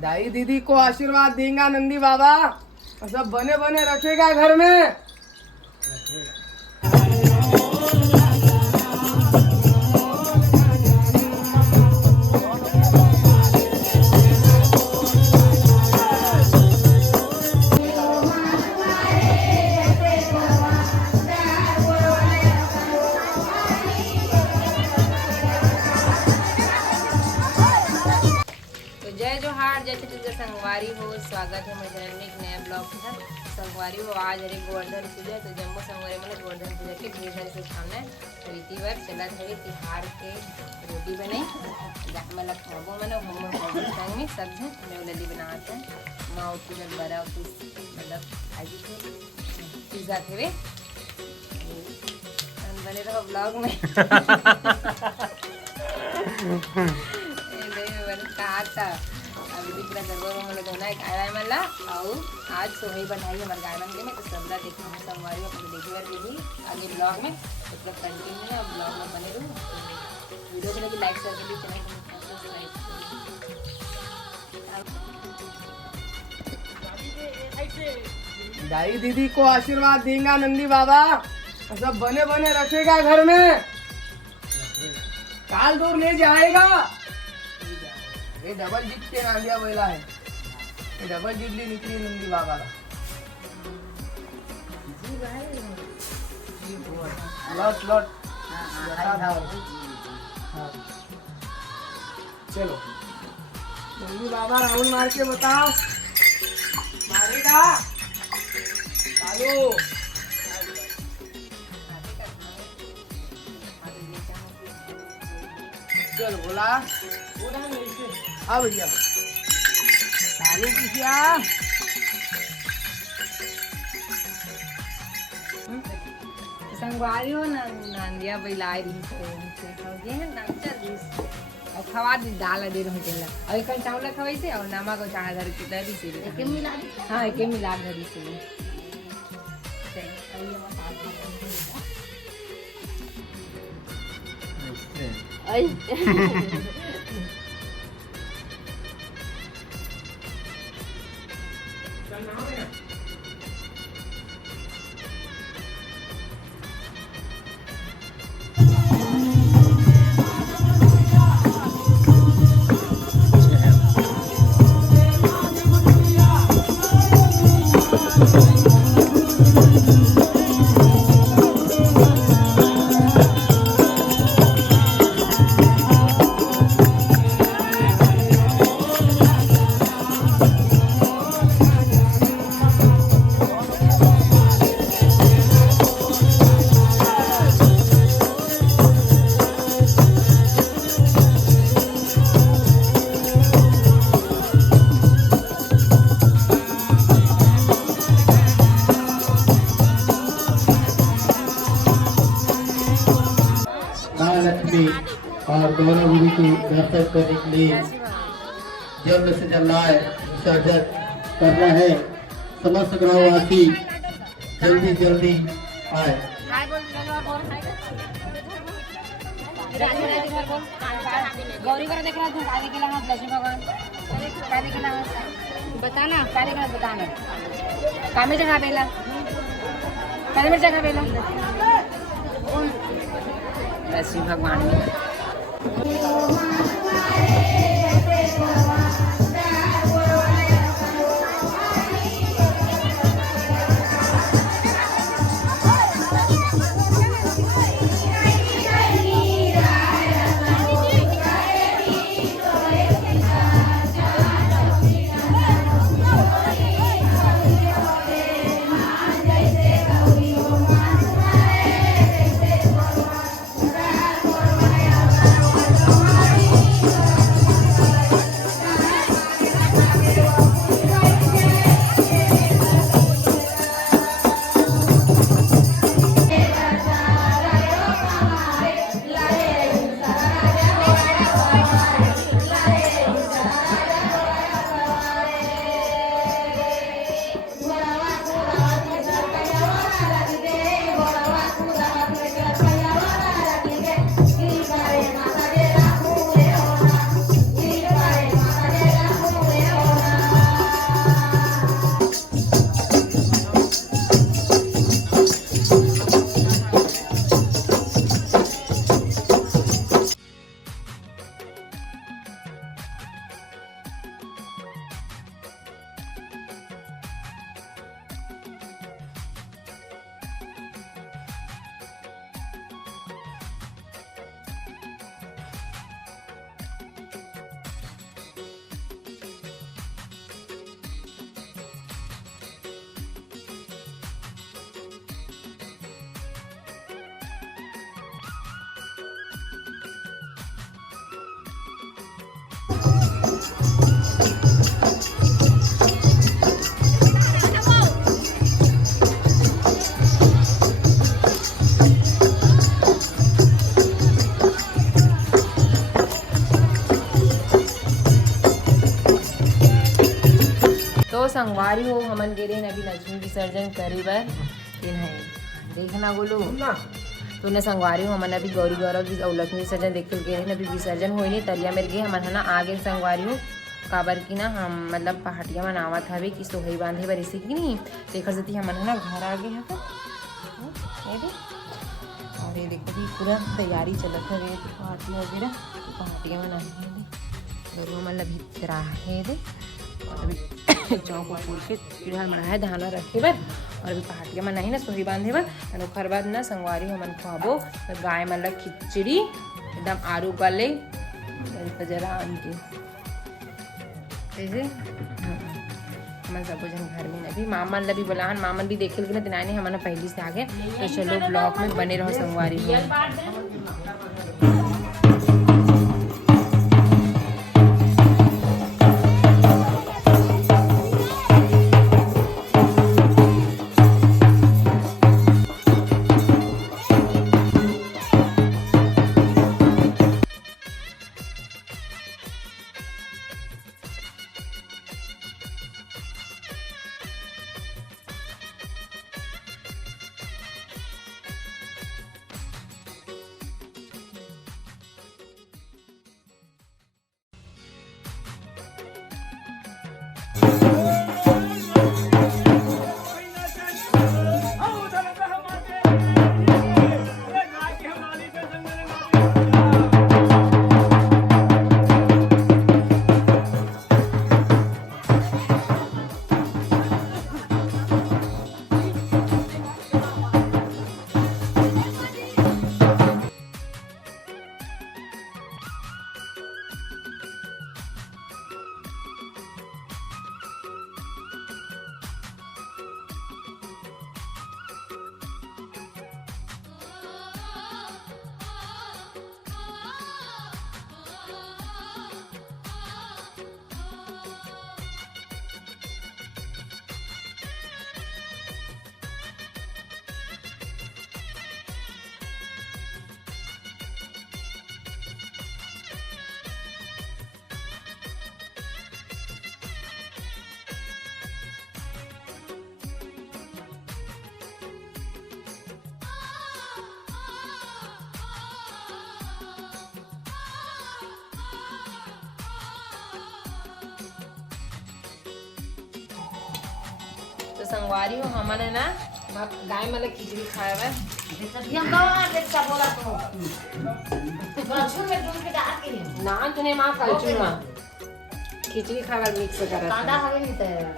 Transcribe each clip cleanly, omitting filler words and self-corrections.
दाई दीदी को आशीर्वाद देगा नंदी बाबा और सब बने बने रखेगा घर में। संगवारी हो, स्वागत है मेरे चैनल में एक नया ब्लॉग के साथ। संगवारी हो आज हरे गोवर्धन पूजा, तो जम्मू संगवारी मतलब गोवर्धन पूजा के ढेर सारी शुभकामनाएं। रीति वर चला धरे तिहार के रोटी बने मतलब खाबो मैंने संग में सब जन नेवलली बनाते हैं। माँ पूजा बड़ा मतलब आज पिज्जा थे वे बने रहो ब्लॉग में। कहा था दूसरा गरबा में धोना एक आया मला और आज सोहई बनाई हमारे गार्डन के में, तो सबला देखा है संगवारी में अपने देखी बार भी आगे ब्लॉग में मतलब कंटिन्यू है ब्लॉग में बने रहूँ। वीडियो को लेकर लाइक करके भी चैनल को सब्सक्राइब। दाई दीदी को आशीर्वाद देगा नंदी बाबा और सब बने बने रखेगा घर में। काल दूर ले जाएगा। ये डबल जीत के नांदिया बोला है, ये डबल जीतली निकली नंदी बाबा लौट लौट। चलो नंदी बाबा राउंड मार के बताओ मारेगा चालू। चल बोला हाँ भैया चालू किया। संगवारी हो ना नांदिया बैलाई रही और खवा दी दाल दे रही तेला और एक चावल खवाई से और नमक और चाहा धर के दरी से एक मिला हां एक मिला धरी से आई और गौरव गुरु को दर्शन करने के लिए जल्द से जल्द आए विसर्जन करना है। समस्त ग्रामवासी जल्दी जल्दी आए। गौरी को देख रहा था काले के लगा लक्ष्मी भगवान काले के लगा बताना काले के बताना कामे जगह बेला काले में जगह बेला लक्ष्मी भगवान हो संगवारी हो हमन गे रहे अभी लक्ष्मी विसर्जन करे बर कि नहीं देखना बोलो तो ने संगवारी हो हमन अभी गौरी गौरव और लक्ष्मी विसर्जन देख के गए अभी विसर्जन होई नहीं तरिया मेरे गए हमन है ना आगे संगवारी हो काबर की ना हम मतलब पहाटिया में आवत हवे कि सोहई बांधे बर इसे की नहीं देखर जती हमन है ना घर आ गए हैं और ये देखो भी पूरा तैयारी चलत है रे पहाटिया वगैरह पहाटिया में नहीं गरुआ मतलब भीतर है दे और अभी चौक फूल के चूल्हा में है धाना रखे बर और अभी पहाटिया में नहीं ना सोही बांधे बर और ओखर बाद ना संगवारी हमन खुआबो गाय मतलब खिचड़ी एकदम आरू गले जरा आन के ऐसे हमन सब जन घर में अभी मामन ला भी बुलाहन मामन भी देखे ना तिनाने हमन पहली से आगे तो चलो ब्लॉग में बने रहो संगवारी तो संगवारी हो हमन है ना गाय मतलब खिचड़ी खाए हुए ना तूने माँ कलचू माँ खिचड़ी खाए मिक्स कर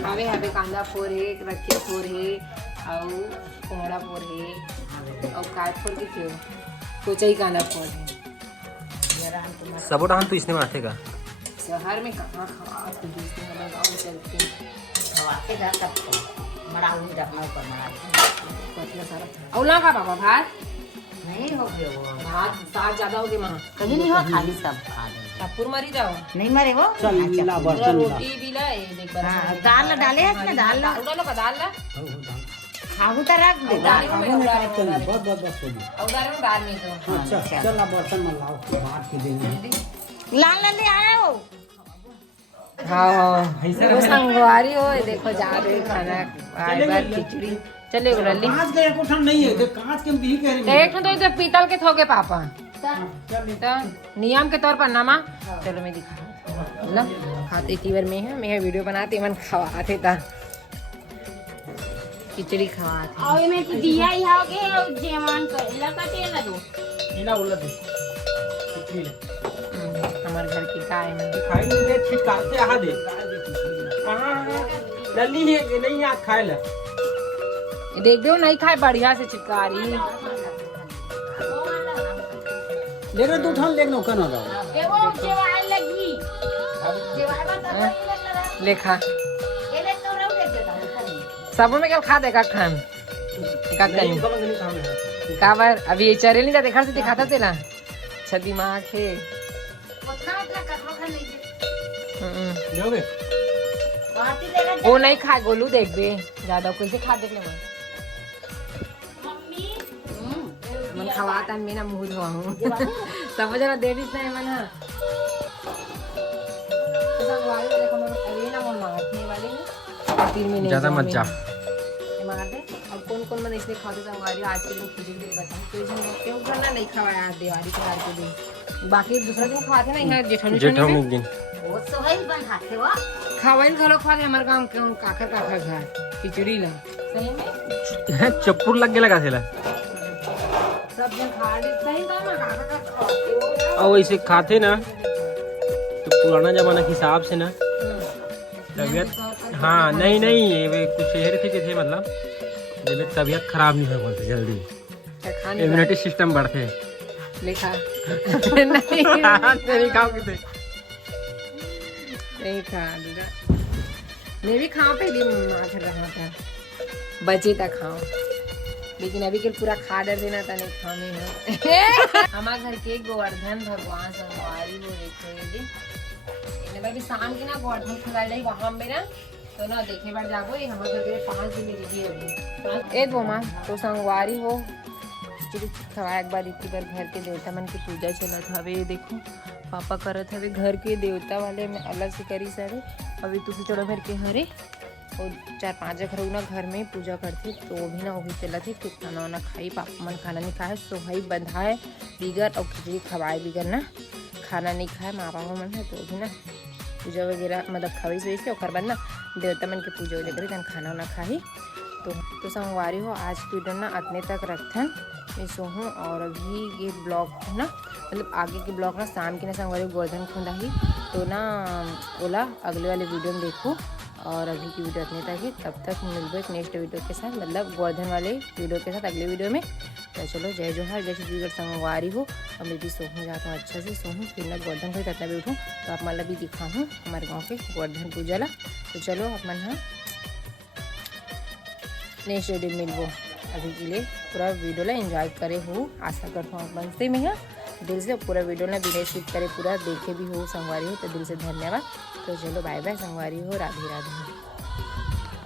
हवे हवे कांदा फोर है रखिया फोर है और कोहड़ा फोर है और काय फोर के क्यों कोचई कांदा फोर है सबो डाहन तो इसने बनाते का शहर में कहाँ खा गाँव चलते खवाते जा सकते बड़ा उन्हीं रखना ऊपर बड़ा औला का बाबा भात नहीं हो गया वो भात साग ज्यादा हो गया माँ कहीं नहीं हो खाली सब खा ले टप्पुर मरी जाओ नहीं मरे वो पूरा रोटी भी ला देख हाँ, दाल डाले है इसमें दाल ला डालो का दाल ला खाबू तो रख दे दाल में उड़ारे में बहुत बहुत बहुत में दाल में तो अच्छा चल अब बर्तन में लाओ बात के देंगे लाल ले आया हो हाँ वो संगवारी हो देखो जा रहे खाना बार बार खिचड़ी चले गुरली कांच का एक उठन नहीं है तो कांच के भी कह रही एक तो इधर पीतल के थोके पापा तो नियम के तौर पर ना माँ चलो मैं दिखा लो खाते तीवर में है मैं वीडियो बनाते मन खवाते था खिचड़ी खवाते और मैं तो दिया ही होगे जेवान कर लगाते ना दो इला बोला दे हमारे घर की गाय में खाई नहीं दे छिटकाते आ दे कहां है लल्ली है कि नहीं आ खाए ले देख दो नहीं खाए बढ़िया से चिपकारी लेकर तू उठा ले नो कना दो के वो जेवान लगी जेवान तो लेखा ये ले तो रहो ले देता सब में क्या खा देगा खान का कहीं काबर अभी ये चरे नहीं था देखा से दिखाता तेला अच्छा दिमाग है उतना उतना कटरो खा नहीं लोगे बाती देगा वो नहीं खा गोलू देख बे ज्यादा कोई से खा देख ले मम्मी मन खवाता मेरा मुंह धोआ हूँ सब जना देडीस नहीं मन हां तो संगवारी देखो मन अरे ना मन मांगने वाले हैं खातिर में नहीं ज्यादा मत जा। ये मार दे। अब कौन कौन मन इसलिए खाते संगवारी आज के दिन खिचड़ी के बताऊं कोई जन क्यों खाना नहीं खवाया आज दिवाली के के दिन, बाकी दूसरा दिन खाते ना यहाँ जेठौनी में दिन वो तो है बन खाते हो खावाइन खलो खाते हमारे गांव के उन काकर काकर घर खिचड़ी ला सही में चप्पुर लग गया लगा थेला सब जन खा ले सही था ना काकर खाते और वैसे खाते ना तो पुराना जमाना के हिसाब से ना तबीयत, हाँ नहीं ये वे कुछ शहर थे मतलब जब तबीयत खराब नहीं हो बोलते जल्दी, इम्यूनिटी सिस्टम बढ़ते लिखा नहीं खाओ कितने नहीं खा दूंगा मैं भी खाऊं पहले माथा रहा था बचे तक खाऊं, लेकिन अभी के पूरा खा डर देना था नहीं खाने हमारे घर के गोवर्धन भगवान संगवारी वो देखे अभी शाम की ना गोवर्धन खुला रही वहाँ में ना तो ना देखे बार जाबो ये हमारे घर के 5 दिन रेडी अभी ए दो माँ तो संगवारी हो खिचड़ी खवा एक बार इतनी बार घर के देवता मन की पूजा चलत हवे देखो पापा करत हवे घर के देवता वाले में अलग से करी सारे अभी तुझे चढ़ो भर के हरे और 4-5 घर ना घर में पूजा करती तो भी ना वही चलत थी फिर खाना वाना खाई पापा मन खाना नहीं खाए तो वही बंधाए बिगर और खिचड़ी खवाए बिगर ना खाना नहीं खाए माँ पापा मन है तो भी ना पूजा वगैरह मतलब खवाई सही से और बाद ना देवता मन की पूजा वूजा करी तन खाना वाना खाई तो संगवारी हो आज की वीडियो ना अतने तक रखथन मैं सोहूँ और अभी ये ब्लॉग ना मतलब आगे के ब्लॉग ना शाम की ना संगवारी गोवर्धन खुंदा ही तो ना ओला अगले वाले वीडियो में देखो और अभी की वीडियो इतने तक ही तब तक मिलबो एक नेक्स्ट वीडियो के साथ मतलब गोवर्धन वाले वीडियो के साथ अगले वीडियो में तो चलो जय जोहार जैसे छत्तीसगढ़ संगवारी हो और मैं भी सोहूँ जाता हूँ अच्छा से सोहूँ फिर ना गोवर्धन को ततना भी उठूँ तो आप मतलब भी दिखाऊँ हमारे गाँव के गोवर्धन पूजा ला तो चलो अपन हाँ नेक्स्ट वीडियो मिलबो अभी के लिए पूरा वीडियो ला एंजॉय करे हो आशा करता हूँ बनते में हाँ दिल से पूरा वीडियो ना बिना स्किप करे पूरा देखे भी हो संगवारी हो तो दिल से धन्यवाद तो चलो बाय बाय संगवारी हो राधे राधे।